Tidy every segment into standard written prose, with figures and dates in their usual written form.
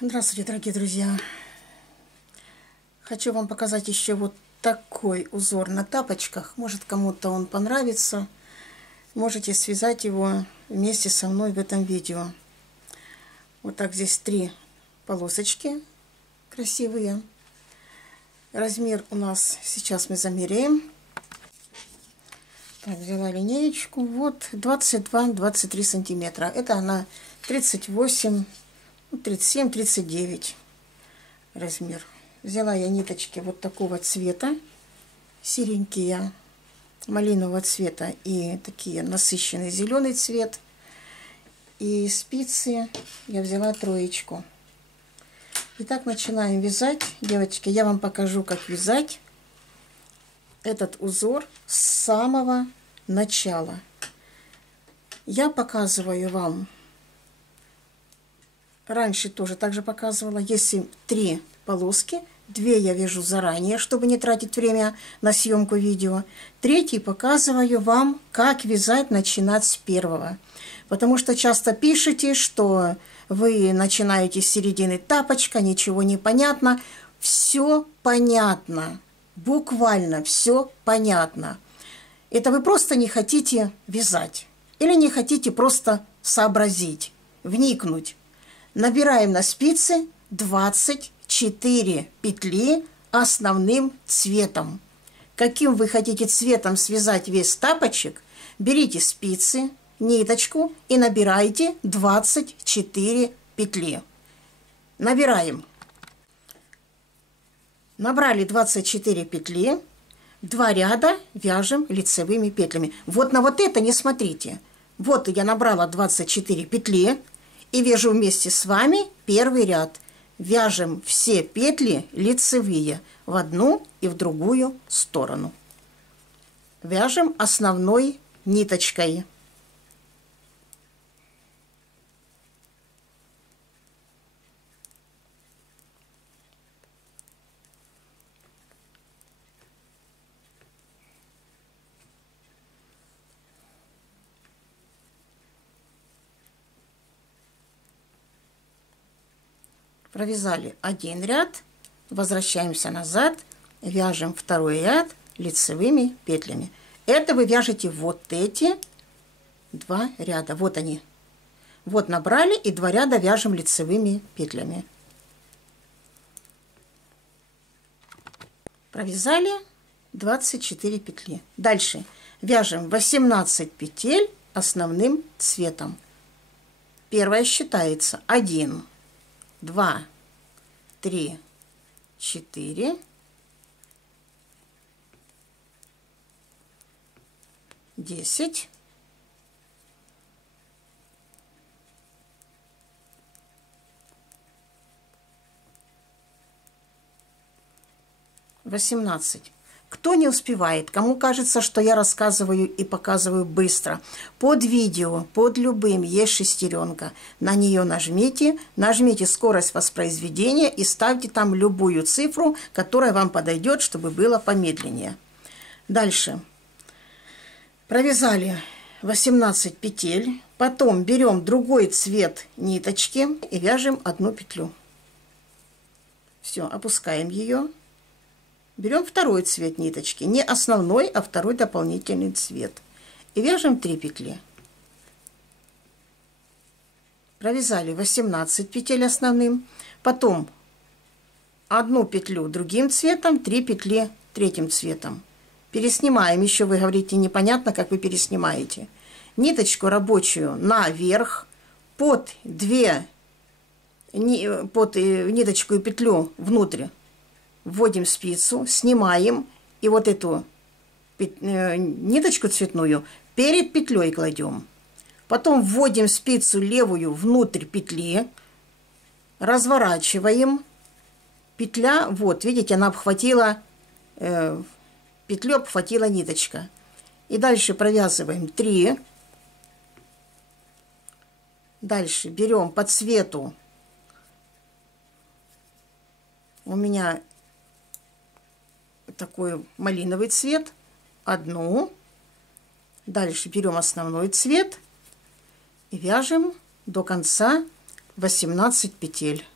Здравствуйте, дорогие друзья! Хочу вам показать еще вот такой узор на тапочках. Может, кому-то он понравится. Можете связать его вместе со мной в этом видео. Вот так здесь 3 полосочки красивые. Размер у нас сейчас мы замеряем. Так, взяла линеечку. Вот 22-23 сантиметра. Это она 38, 37, 39 размер. Взяла я ниточки вот такого цвета, серенькие, малинового цвета и такие насыщенный зеленый цвет. И спицы я взяла 3. Итак, начинаем вязать. Девочки, я вам покажу, как вязать этот узор с самого начала. Я показываю вам, раньше тоже так же показывала, если 3 полоски, 2 я вяжу заранее, чтобы не тратить время на съемку видео. 3 показываю вам, как вязать, начинать с 1. Потому что часто пишете, что вы начинаете с середины тапочка, ничего не понятно. Все понятно, буквально все понятно. Это вы просто не хотите вязать или не хотите просто сообразить, вникнуть. Набираем на спицы 24 петли основным цветом. Каким вы хотите цветом связать весь тапочек, берите спицы, ниточку и набирайте 24 петли. Набираем. Набрали 24 петли, 2 ряда вяжем лицевыми петлями. Вот на вот это не смотрите. Вот я набрала 24 петли. И вяжу вместе с вами 1 ряд. Вяжем все петли лицевые в одну и в другую сторону. Вяжем основной ниточкой. Провязали 1 ряд, возвращаемся назад, вяжем 2 ряд лицевыми петлями. Это вы вяжете вот эти 2 ряда. Вот они. Вот набрали и 2 ряда вяжем лицевыми петлями. Провязали 24 петли. Дальше вяжем 18 петель основным цветом. Первая считается 1, 2, 3, 4, 10, 18. Кто не успевает, кому кажется, что я рассказываю и показываю быстро, под видео, под любым есть шестеренка. На нее нажмите, нажмите скорость воспроизведения и ставьте там любую цифру, которая вам подойдет, чтобы было помедленнее. Дальше. Провязали 18 петель, потом берем другой цвет ниточки и вяжем 1 петлю. Все, опускаем ее. Берем второй цвет ниточки, не основной, а второй дополнительный цвет. И вяжем 3 петли. Провязали 18 петель основным, потом 1 петлю другим цветом, 3 петли третьим цветом. Переснимаем, еще вы говорите, непонятно, как вы переснимаете. Ниточку рабочую наверх, под ниточку и петлю внутрь. Вводим спицу, снимаем и вот эту ниточку цветную перед петлей кладем. Потом вводим спицу левую внутрь петли, разворачиваем. Петля, вот, видите, она обхватила, петлю обхватила ниточка. И дальше провязываем 3. Дальше берем по цвету. У меня такой малиновый цвет. 1. Дальше берем основной цвет и вяжем до конца 18 петель.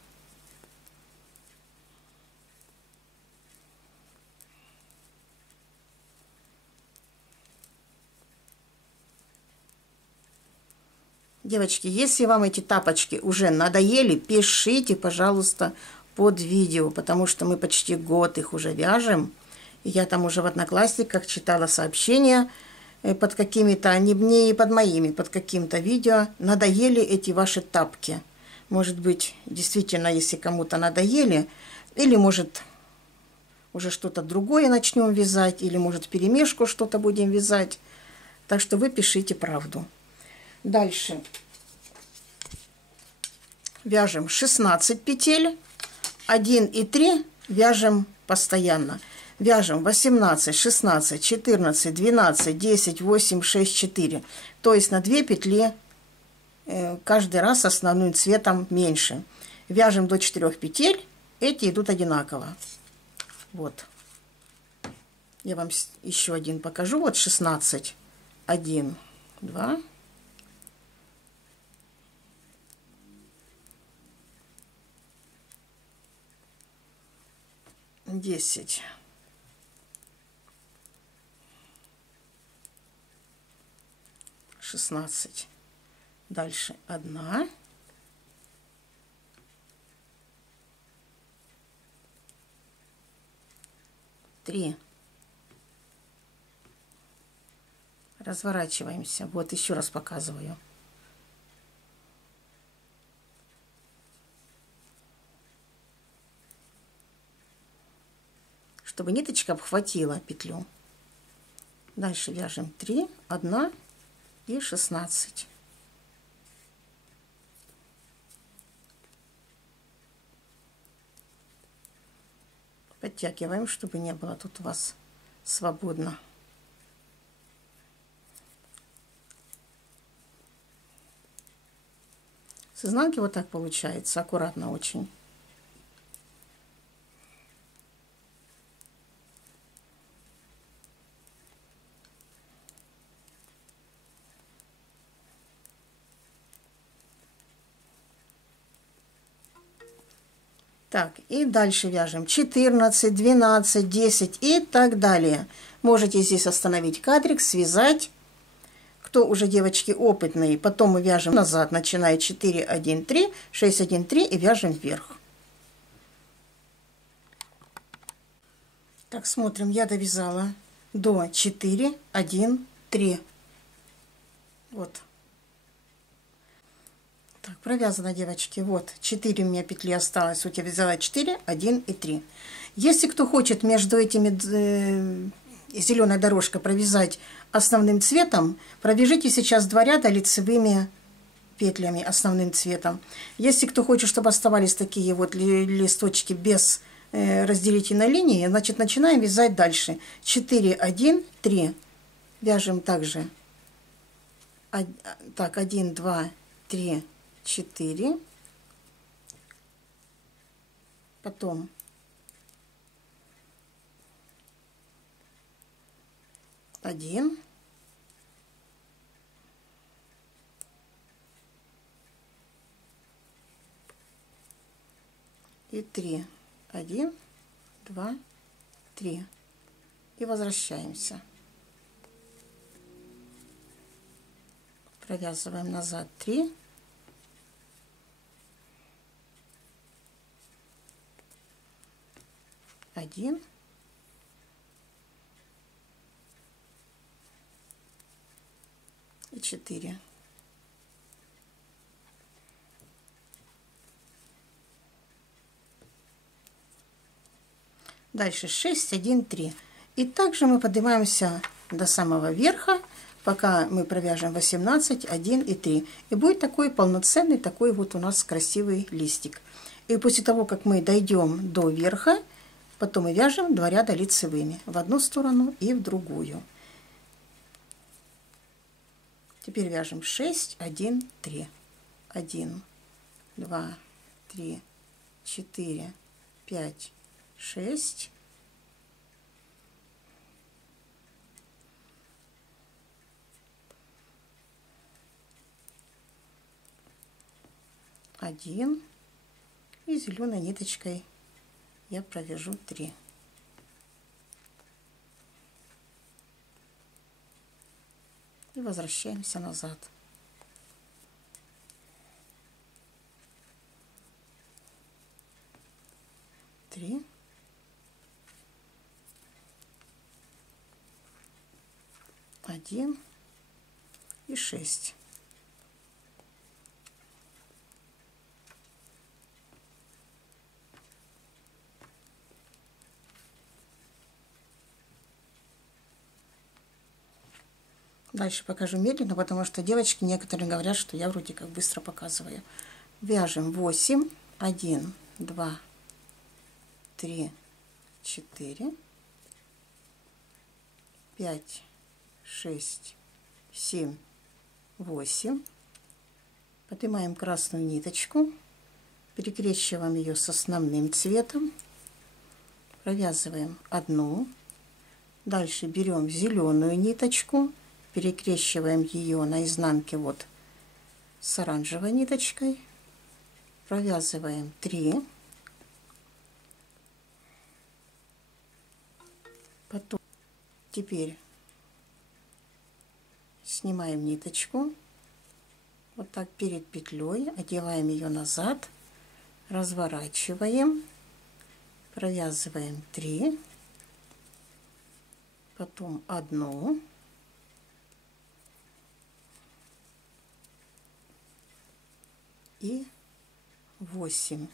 Девочки, если вам эти тапочки уже надоели, пишите, пожалуйста, под видео, потому что мы почти год их уже вяжем. И я там уже в Одноклассниках читала сообщения под какими-то, не под моими, под каким-то видео. Надоели эти ваши тапки. Может быть, действительно, если кому-то надоели, или может уже что-то другое начнем вязать, или может вперемешку что-то будем вязать. Так что вы пишите правду. Дальше вяжем 16 петель, 1 и 3 вяжем постоянно. Вяжем 18, 16, 14, 12, 10, 8, 6, 4. То есть на 2 петли каждый раз основным цветом меньше. Вяжем до 4 петель, эти идут одинаково. Вот. Я вам еще один покажу. Вот 16. 1, 2. 10. 16. Дальше 1. 3. Разворачиваемся. Вот еще раз показываю. Чтобы ниточка обхватила петлю. Дальше вяжем 3, 1 и 16. Подтягиваем, чтобы не было тут у вас свободно. С изнанки вот так получается, аккуратно очень. Так, и дальше вяжем 14, 12, 10 и так далее. Можете здесь остановить кадрик, связать. Кто уже, девочки, опытные, потом мы вяжем назад, начиная 4, 1, 3, 6, 1, 3 и вяжем вверх. Так, смотрим, я довязала до 4, 1, 3. Вот. Так, провязано, девочки. Вот, 4 у меня петли осталось. Вот я вязала 4, 1 и 3. Если кто хочет между этими зеленой дорожкой провязать основным цветом, провяжите сейчас 2 ряда лицевыми петлями основным цветом. Если кто хочет, чтобы оставались такие вот листочки без разделительной линии, значит, начинаем вязать дальше. 4, 1, 3. Вяжем также. Так, 1, 2, 3, 4. Потом 1. И 3. 1, 2, 3. И возвращаемся. Провязываем назад 3. 1. И 4. Дальше 6, 1, 3. И также мы поднимаемся до самого верха, пока мы провяжем 18, 1 и 3. И будет такой полноценный, такой вот у нас красивый листик. И после того, как мы дойдем до верха, потом мы вяжем 2 ряда лицевыми в одну сторону и в другую. Теперь вяжем 6, 1, 3. 1, 2, 3, 4, 5, 6. Один. И зеленой ниточкой я провяжу 3. И возвращаемся назад. Три. Один. И 6. Дальше покажу медленно, потому что девочки некоторые говорят, что я вроде как быстро показываю. Вяжем 8, 1, 2, 3, 4, 5, 6, 7, 8. Поднимаем красную ниточку, перекрещиваем ее с основным цветом, провязываем одну. Дальше берем зеленую ниточку, перекрещиваем ее на изнанке вот с оранжевой ниточкой, провязываем 3, потом теперь снимаем ниточку вот так перед петлей, одеваем ее назад, разворачиваем, провязываем 3, потом одну. И 8.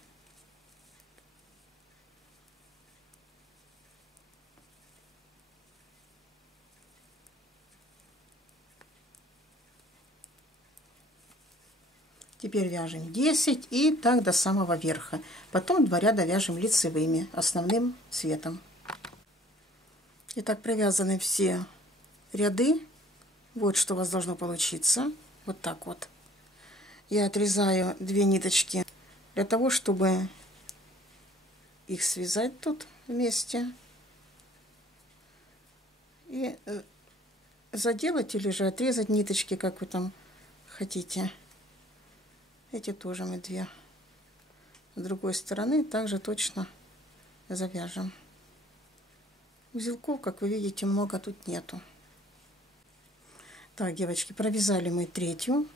Теперь вяжем 10 и так до самого верха. Потом 2 ряда вяжем лицевыми, основным цветом. Итак, провязаны все ряды. Вот что у вас должно получиться. Вот так вот. Я отрезаю 2 ниточки для того, чтобы их связать тут вместе и заделать или же отрезать ниточки, как вы там хотите. Эти тоже мы 2 с другой стороны также точно завяжем. Узелков, как вы видите, много тут нету. Так, девочки, провязали мы 3-ю.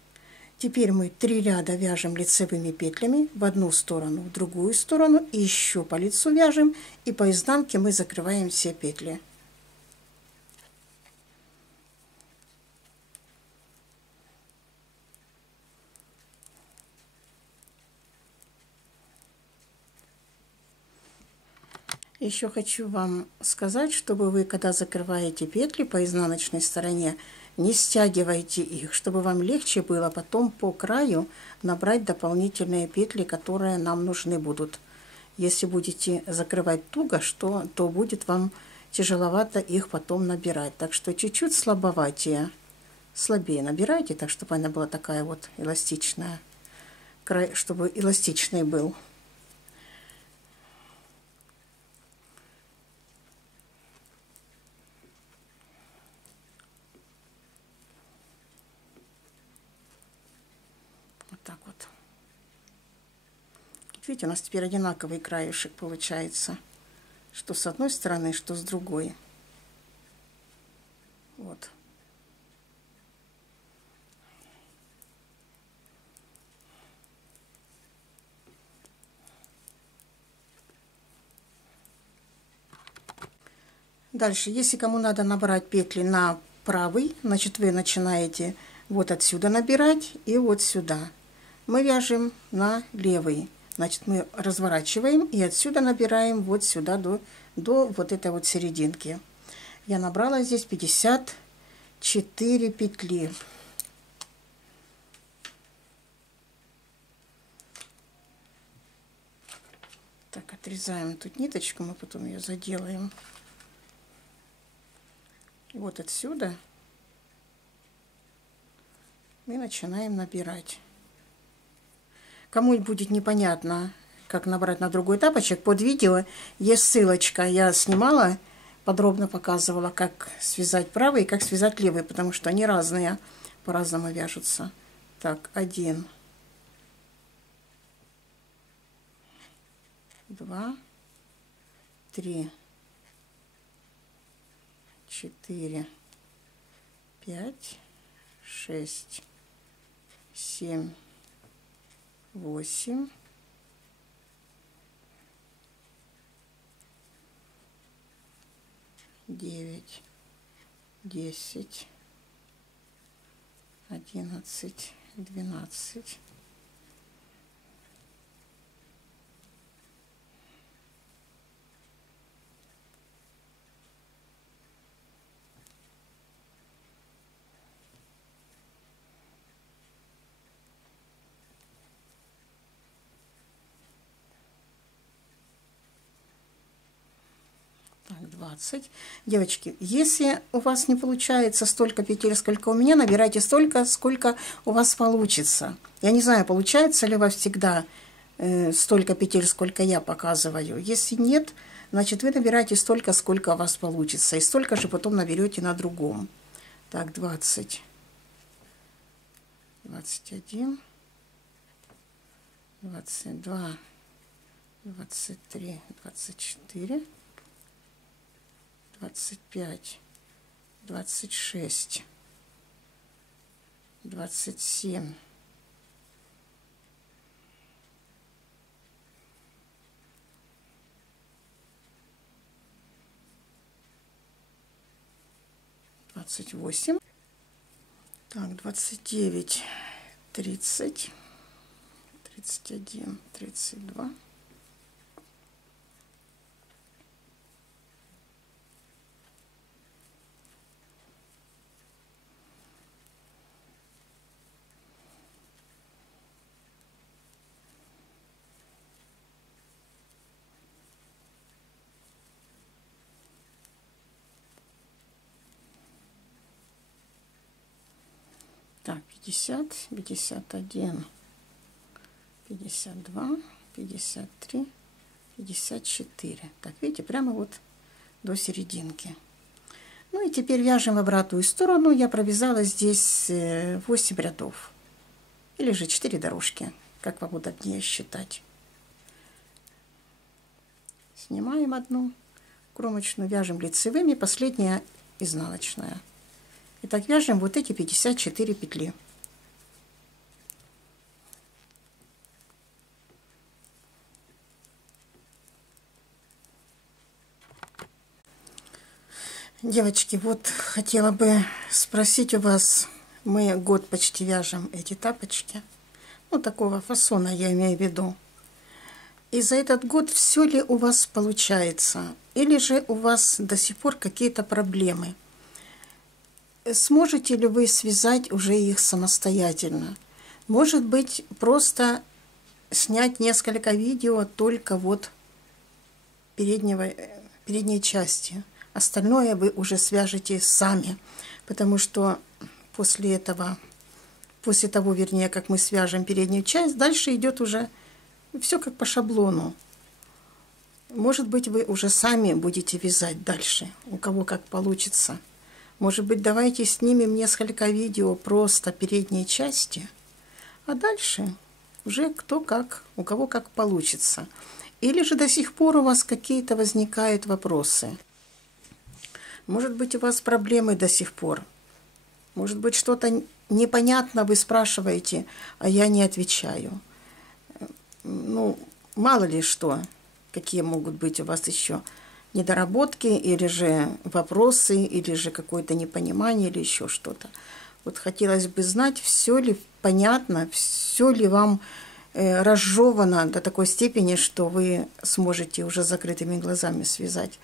Теперь мы 3 ряда вяжем лицевыми петлями в одну сторону, в другую сторону, и еще по лицу вяжем, и по изнанке мы закрываем все петли. Еще хочу вам сказать, чтобы вы, когда закрываете петли по изнаночной стороне, не стягивайте их, чтобы вам легче было потом по краю набрать дополнительные петли, которые нам нужны будут. Если будете закрывать туго, то будет вам тяжеловато их потом набирать. Так что чуть-чуть слабоватее, слабее набирайте, так чтобы она была такая вот эластичная, край, чтобы эластичный был. Так вот. Видите, у нас теперь одинаковый краешек получается, что с одной стороны, что с другой. Вот. Дальше, если кому надо набрать петли на правый, значит вы начинаете вот отсюда набирать и вот сюда. Мы вяжем на левый. Значит, мы разворачиваем и отсюда набираем вот сюда до вот этой вот серединки. Я набрала здесь 54 петли. Так, отрезаем тут ниточку, мы потом ее заделаем. Вот отсюда И начинаем набирать. Кому будет непонятно, как набрать на другой тапочек, под видео есть ссылочка. Я снимала, подробно показывала, как связать правый и как связать левый, потому что они разные, по-разному вяжутся. Так, 1, 2, 3, 4, 5, 6, 7, 8, 9, 10, 11, 12, 20. Девочки, если у вас не получается столько петель, сколько у меня, набирайте столько, сколько у вас получится. Я не знаю, получается ли у вас всегда столько петель, сколько я показываю. Если нет, значит вы набираете столько, сколько у вас получится. И столько же потом наберете на другом. Так, 20, 21, 22, 23, 24, 25, 26, 27, 28, так, 29, 30, 31, 32, 50, 51, 52, 53, 54. Так, видите, прямо вот до серединки. Ну и теперь вяжем в обратную сторону. Я провязала здесь 8 рядов. Или же 4 дорожки, как вам удобнее считать. Снимаем одну кромочную, вяжем лицевыми, последняя изнаночная. Итак, вяжем вот эти 54 петли. Девочки, вот хотела бы спросить у вас, мы год почти вяжем эти тапочки, ну такого фасона я имею в виду. И за этот год все ли у вас получается, или же у вас до сих пор какие-то проблемы? Сможете ли вы связать уже их самостоятельно? Может быть, просто снять несколько видео только вот передней части. Остальное вы уже свяжете сами, потому что после того, вернее, как мы свяжем переднюю часть, дальше идет уже все как по шаблону. Может быть, вы уже сами будете вязать дальше, у кого как получится. Может быть, давайте снимем несколько видео просто передней части, а дальше уже кто как, у кого как получится. Или же до сих пор у вас какие-то возникают вопросы. Может быть, у вас проблемы до сих пор. Может быть, что-то непонятно вы спрашиваете, а я не отвечаю. Ну, мало ли что, какие могут быть у вас еще недоработки, или же вопросы, или же какое-то непонимание, или еще что-то. Вот хотелось бы знать, все ли понятно, все ли вам разжевано до такой степени, что вы сможете уже закрытыми глазами связать.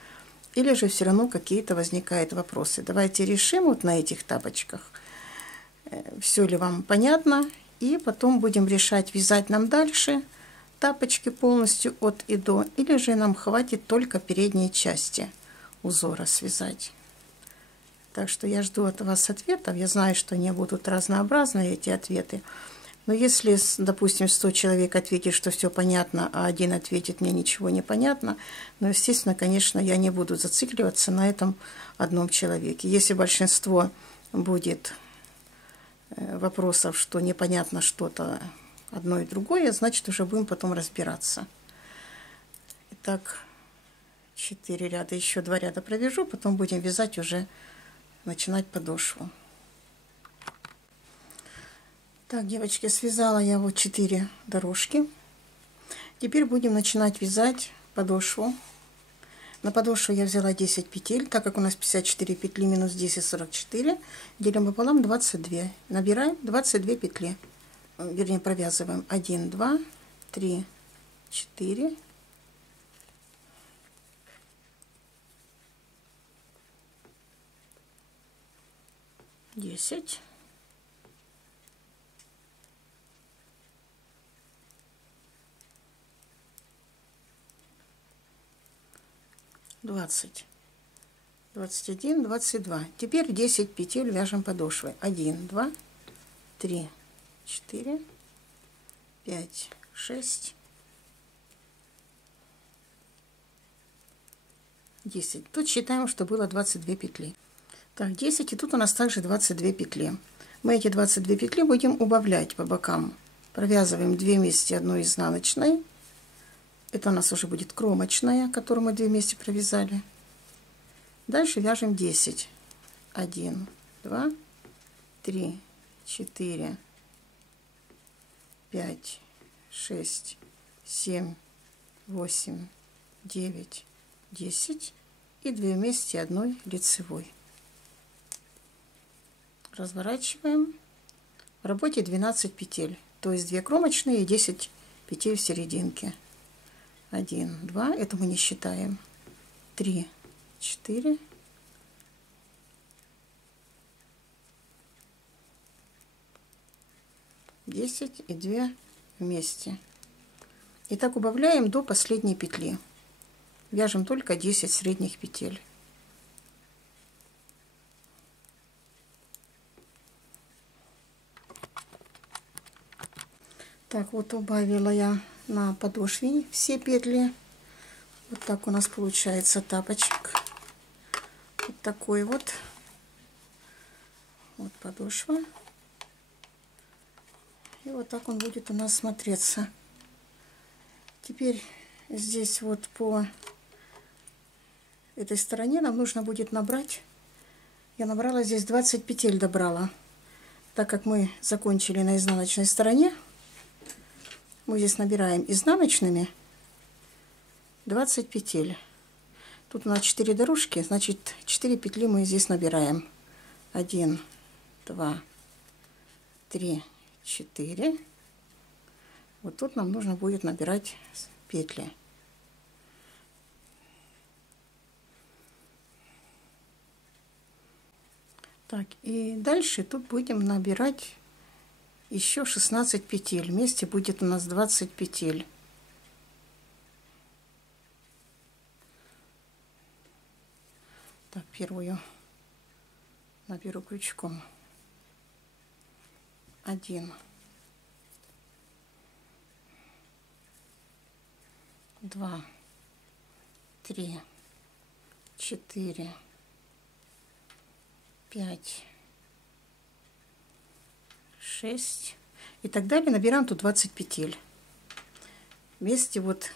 Или же все равно какие-то возникают вопросы. Давайте решим вот на этих тапочках, все ли вам понятно, и потом будем решать, вязать нам дальше тапочки полностью от и до, или же нам хватит только передней части узора связать. Так что я жду от вас ответов. Я знаю, что они будут разнообразные, эти ответы. Но если, допустим, 100 человек ответит, что все понятно, а один ответит, мне ничего не понятно, ну, естественно, конечно, я не буду зацикливаться на этом одном человеке. Если большинство будет вопросов, что непонятно что-то одно и другое, значит, уже будем потом разбираться. Итак, 4 ряда, еще 2 ряда провяжу, потом будем вязать уже, начинать подошву. Так, девочки, связала я вот 4 дорожки. Теперь будем начинать вязать подошву. На подошву я взяла 10 петель, так как у нас 54 петли минус 10, 44. Делим пополам 22. Набираем 22 петли. Вернее, провязываем 1, 2, 3, 4, 10, 20, 21, 22. Теперь 10 петель вяжем подошвой. 1, 2, 3, 4, 5, 6, 10. Тут считаем, что было 22 петли. Так, 10, и тут у нас также 22 петли. Мы эти 22 петли будем убавлять по бокам. Провязываем 2 вместе 1 изнаночной. Это у нас уже будет кромочная, которую мы 2 вместе провязали. Дальше вяжем 10. 1, 2, 3, 4, 5, 6, 7, 8, 9, 10 и 2 вместе 1 лицевой. Разворачиваем. В работе 12 петель, то есть 2 кромочные и 10 петель в серединке. 1, 2, это мы не считаем. 3, 4, 10 и 2 вместе. И так убавляем до последней петли. Вяжем только 10 средних петель. Так, вот убавила я на подошве все петли. Вот так у нас получается тапочек. Вот такой вот. Вот подошва. И вот так он будет у нас смотреться. Теперь здесь вот по этой стороне нам нужно будет набрать. Я набрала здесь 20 петель, добрала. Так как мы закончили на изнаночной стороне, мы здесь набираем изнаночными 20 петель. Тут у нас 4 дорожки, значит 4 петли мы здесь набираем. 1, 2, 3, 4. Вот тут нам нужно будет набирать петли. Так, и дальше тут будем набирать еще 16 петель. Вместе будет у нас 20 петель. Так, первую наберу крючком. 1, 2, 3, 4, 5, 6 и так далее. Набираем тут 20 петель. Вместе вот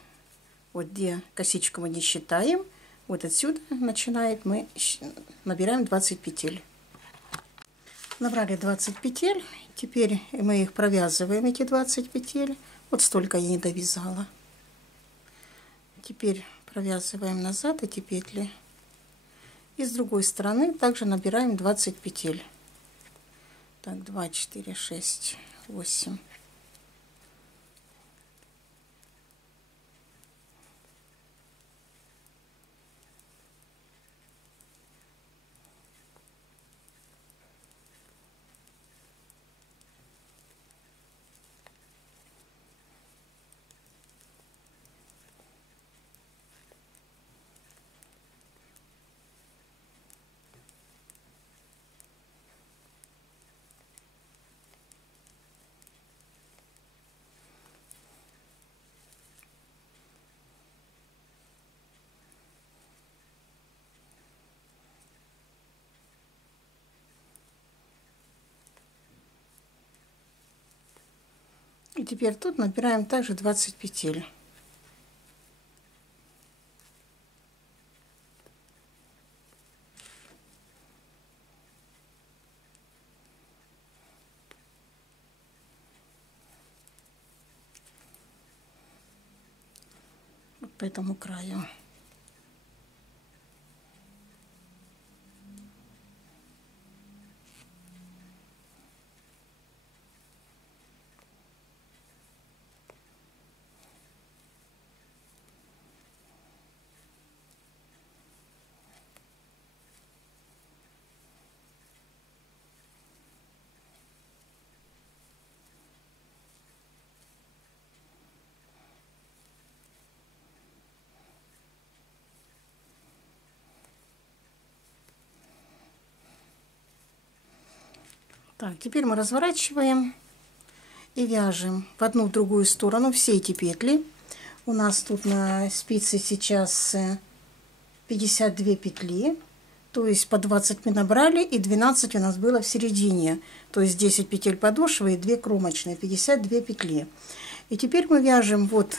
где косичку мы не считаем, вот отсюда начинает, мы набираем 20 петель. Набрали 20 петель. Теперь мы их провязываем, эти 20 петель. Вот столько я не довязала. Теперь провязываем назад эти петли. И с другой стороны также набираем 20 петель. Так, 2, 4, 6, 8. И теперь тут набираем также 20 петель. Вот по этому краю. Так, теперь мы разворачиваем и вяжем в одну в другую сторону все эти петли. У нас тут на спице сейчас 52 петли, то есть по 20 мы набрали, и 12 у нас было в середине, то есть 10 петель подошвы и 2 кромочные, 52 петли. И теперь мы вяжем вот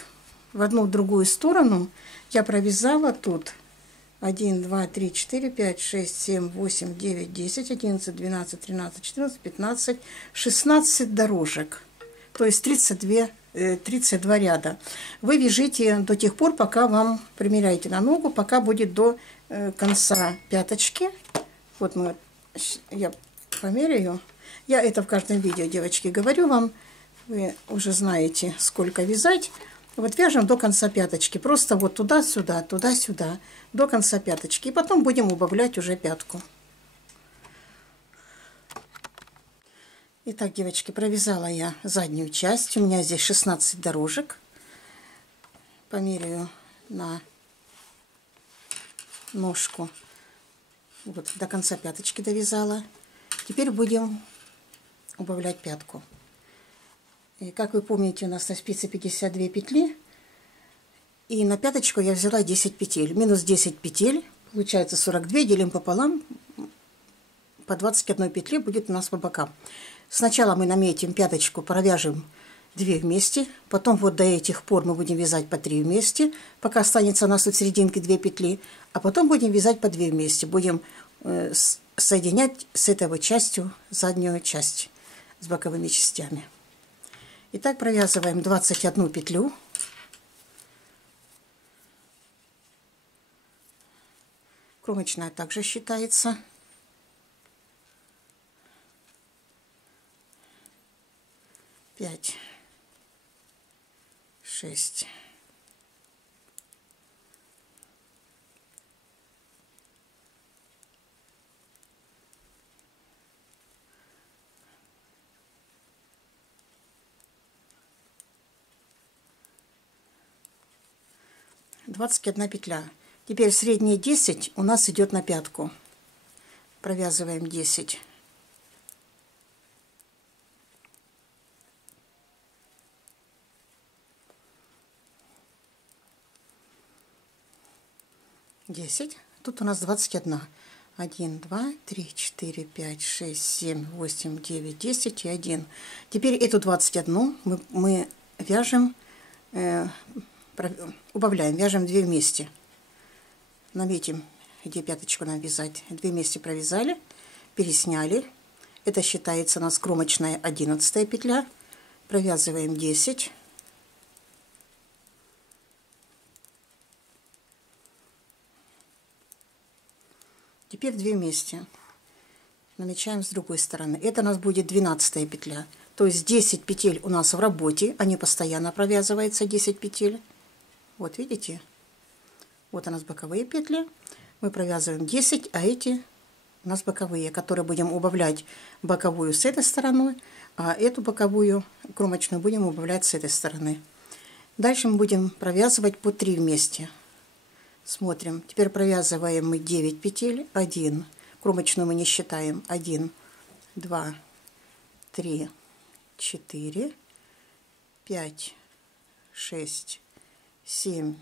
в одну в другую сторону. Я провязала тут 1, 2, 3, 4, 5, 6, 7, 8, 9, 10, 11, 12, 13, 14, 15, 16 дорожек. То есть 32 ряда. Вы вяжите до тех пор, пока вам примеряете на ногу, пока будет до конца пяточки. Вот я померяю. Я это в каждом видео, девочки, говорю вам. Вы уже знаете, сколько вязать. Вот вяжем до конца пяточки. Просто вот туда-сюда, туда-сюда, до конца пяточки. И потом будем убавлять уже пятку. Итак, девочки, провязала я заднюю часть. У меня здесь 16 дорожек. Померяю на ножку. Вот до конца пяточки довязала. Теперь будем убавлять пятку. И как вы помните, у нас на спице 52 петли. И на пяточку я взяла 10 петель. Минус 10 петель. Получается 42. Делим пополам. По 21 петли будет у нас по бокам. Сначала мы наметим пяточку, провяжем 2 вместе. Потом вот до этих пор мы будем вязать по 3 вместе. Пока останется у нас тут в серединке 2 петли. А потом будем вязать по 2 вместе. Будем соединять с этой вот частью заднюю часть с боковыми частями. Итак, провязываем 21 петлю. Кромочная также считается. 5, 6, 21 петля. Теперь средние 10 у нас идет на пятку. Провязываем 10. Тут у нас 21. 1, 2, 3, 4, 5, 6, 7, 8, 9, 10 и 1. Теперь эту 21 мы вяжем, убавляем, вяжем 2 вместе. Наметим, где пяточку нам вязать. 2 вместе провязали, пересняли. Это считается у нас кромочная 11 петля. Провязываем 10. Теперь 2 вместе. Намечаем с другой стороны. Это у нас будет 12 петля. То есть 10 петель у нас в работе. Они постоянно провязываются, 10 петель. Вот видите? Вот у нас боковые петли. Мы провязываем 10, а эти у нас боковые, которые будем убавлять боковую с этой стороны, а эту боковую кромочную будем убавлять с этой стороны. Дальше мы будем провязывать по 3 вместе. Смотрим. Теперь провязываем мы 9 петель. 1. Кромочную мы не считаем. 1, 2, 3, 4, 5, 6, 7,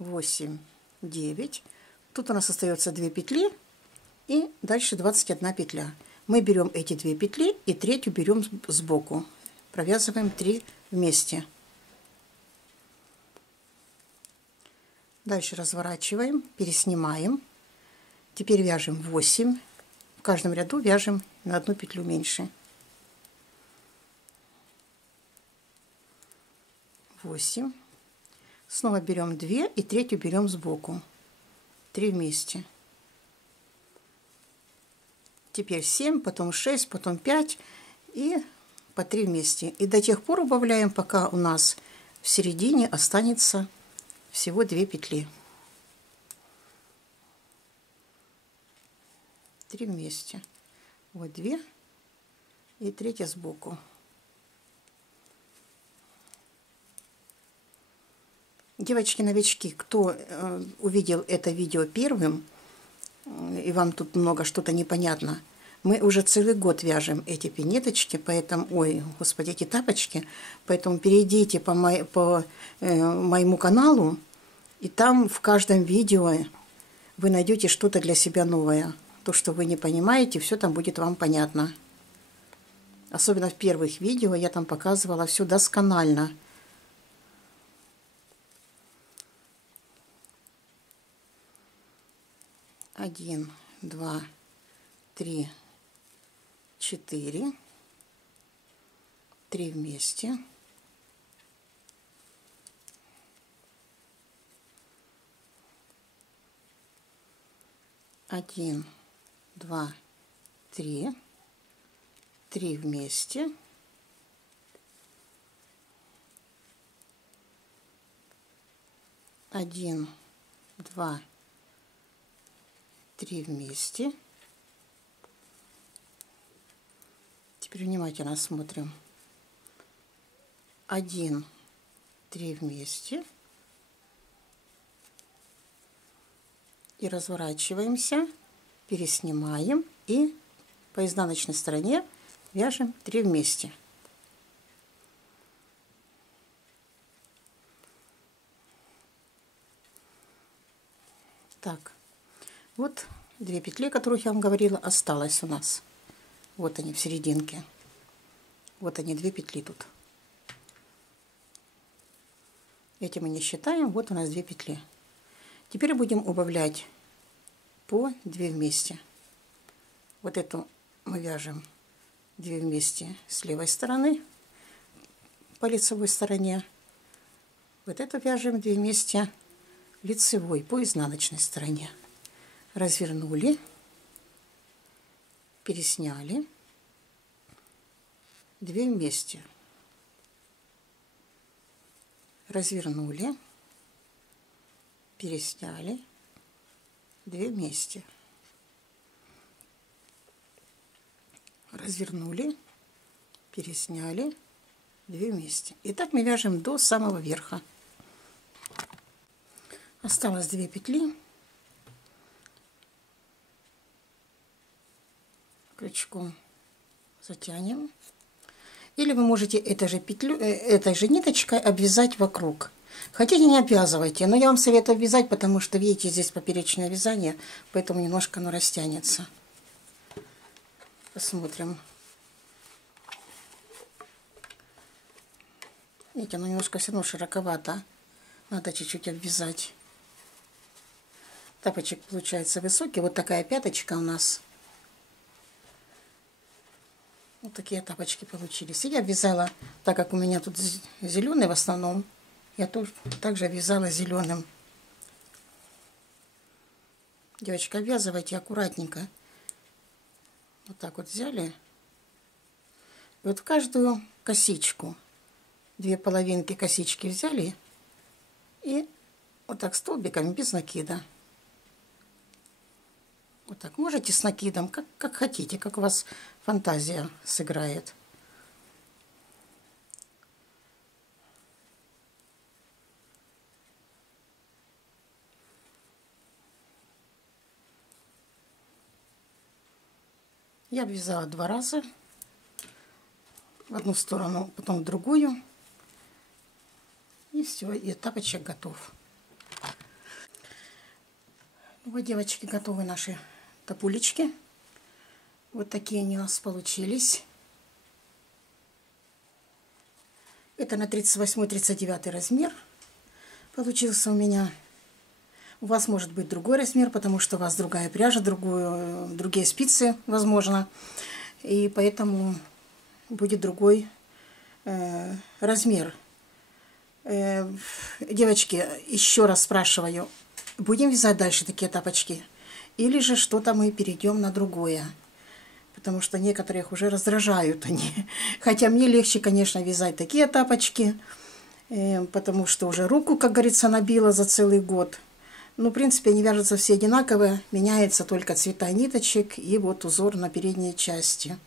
8, 9. Тут у нас остается 2 петли. И дальше 21 петля. Мы берем эти 2 петли и третью берем сбоку. Провязываем 3 вместе. Дальше разворачиваем, переснимаем. Теперь вяжем 8. В каждом ряду вяжем на 1 петлю меньше. 8. Снова берем 2 и третью берем сбоку. 3 вместе. Теперь 7, потом 6, потом 5 и по 3 вместе. И до тех пор убавляем, пока у нас в середине останется всего 2 петли. 3 вместе. Вот 2 и третья сбоку. Девочки-новички, кто увидел это видео первым, и вам тут много что-то непонятно, мы уже целый год вяжем эти пинеточки, поэтому, ой, господи, эти тапочки, поэтому перейдите по моему каналу, и там в каждом видео вы найдете что-то для себя новое. То, что вы не понимаете, все там будет вам понятно. Особенно в первых видео я там показывала все досконально. Один, 2, 3, 4, 3 вместе. Один, 2, 3, 3 вместе. Один, 2, 3 вместе. Теперь внимательно смотрим. 1, 3 вместе. И разворачиваемся, переснимаем и по изнаночной стороне вяжем 3 вместе. Так, вот 2 петли, о которых я вам говорила, осталось у нас. Вот они в серединке. Вот они, 2 петли тут. Эти мы не считаем, вот у нас 2 петли. Теперь будем убавлять по 2 вместе. Вот эту мы вяжем 2 вместе с левой стороны по лицевой стороне. Вот эту вяжем 2 вместе лицевой по изнаночной стороне. Развернули, пересняли, 2 вместе. Развернули, пересняли, 2 вместе. Развернули, пересняли, 2 вместе. И так мы вяжем до самого верха. Осталось 2 петли. Крючком затянем. Или вы можете этой же ниточкой обвязать вокруг. Хотите, не обвязывайте, но я вам советую обвязать, потому что, видите, здесь поперечное вязание, поэтому немножко оно растянется. Посмотрим. Видите, оно немножко все равно широковато. Надо чуть-чуть обвязать. Тапочек получается высокий. Вот такая пяточка у нас. Вот такие тапочки получились. И я вязала, так как у меня тут зеленый в основном, я тоже также вязала зеленым. Девочки, обвязывайте аккуратненько. Вот так вот взяли. И вот в каждую косичку 2 половинки косички взяли. И вот так столбиками без накида. Вот так. Можете с накидом, как хотите, как у вас фантазия сыграет. Я обвязала 2 раза. В одну сторону, потом в другую. И все, и тапочек готов. Вот, девочки, готовы наши тапулечки. Вот такие они у нас получились. Это на 38-39 размер получился у меня. У вас может быть другой размер, потому что у вас другая пряжа, другие спицы, возможно. И поэтому будет другой размер. Девочки, еще раз спрашиваю, будем вязать дальше такие тапочки? Или же что-то мы перейдем на другое? Потому что некоторых уже раздражают они. Хотя мне легче, конечно, вязать такие тапочки, потому что уже руку, как говорится, набила за целый год. Ну, в принципе, они вяжутся все одинаково, меняется только цвета ниточек и вот узор на передней части.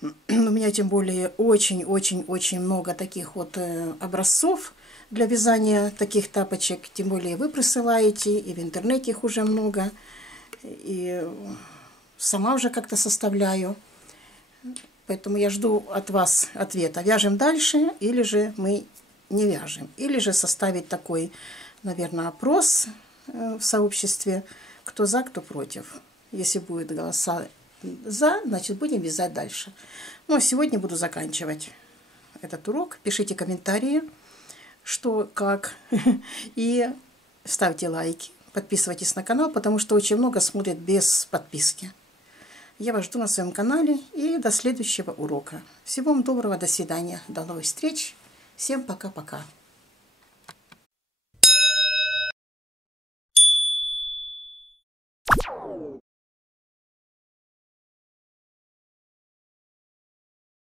У меня тем более очень-очень-очень много таких вот образцов для вязания таких тапочек. Тем более вы присылаете, и в интернете их уже много. И сама уже как-то составляю. Поэтому я жду от вас ответа. Вяжем дальше или же мы не вяжем. Или же составить такой, наверное, опрос в сообществе. Кто за, кто против. Если будет голоса за, значит, будем вязать дальше. Ну, а сегодня буду заканчивать этот урок. Пишите комментарии, что, как. И ставьте лайки. Подписывайтесь на канал, потому что очень много смотрят без подписки. Я вас жду на своем канале. И до следующего урока. Всего вам доброго. До свидания. До новых встреч. Всем пока-пока.